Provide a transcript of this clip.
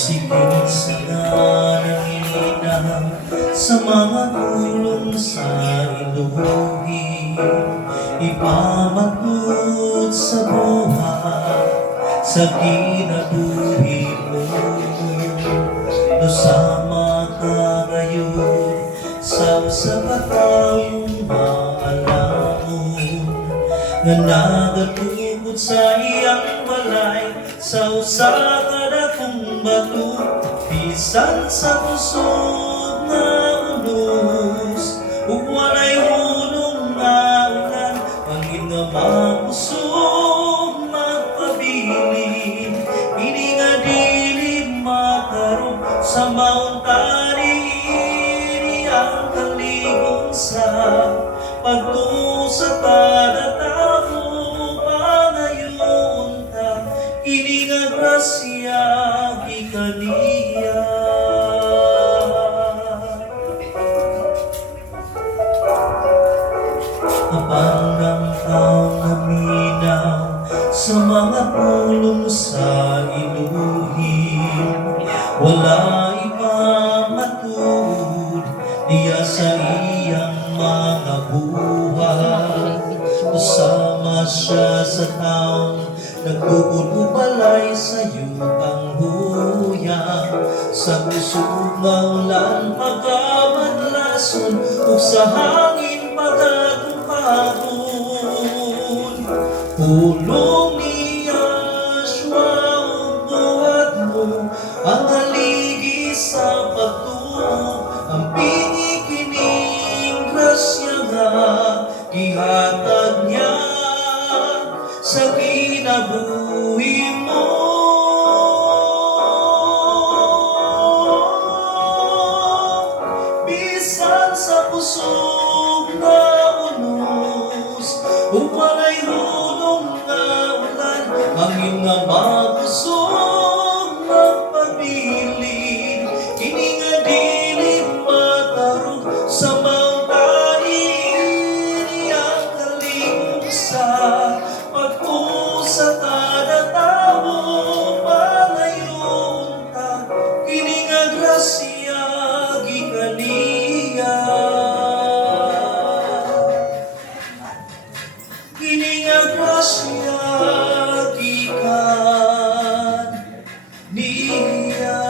Siksipin sa ng ilinang sa mga gulong sa iluhin, ipamagod sa buhay sa kinabuhi mo. Lusama ka ngayon sa batayong maalamon nga nagatugod sa iyang balay sa usakan akong bato, bisan sa kusog na unos ug walay hunong nga ulan, pangin nga makusog magpabilin, ini nga dili makarog sa mauntani, ini ang kaligong sa pagtungo sa tadatao pangayon ta, ini nga grasya ikaniya. Kapandang taong naminaw sa mga pulong sa iluhin, wala ipamatod diya sa iyang mga buhay. Usama siya sa taong nagugulubalay sa yutang huyang, sa kusog nga ulan pagkamadlason ug sa hangin pagkatumpahon. Pulong ni Yahshua ang buhat mo, ang haligi sa pagtuo, ang pingi kining grasya nga gihatag niya sa kinabuhi mo. Bisan sa kusog na unos ug walay hunong nga ulan, hangin nga makusog magpabilin, kini nga dili matarog sa mauntani, ang kaligong sa pagtungo sa tadatao pangayon ta, kini nga grasya gikaniya. Kini nga grasya gikan niya.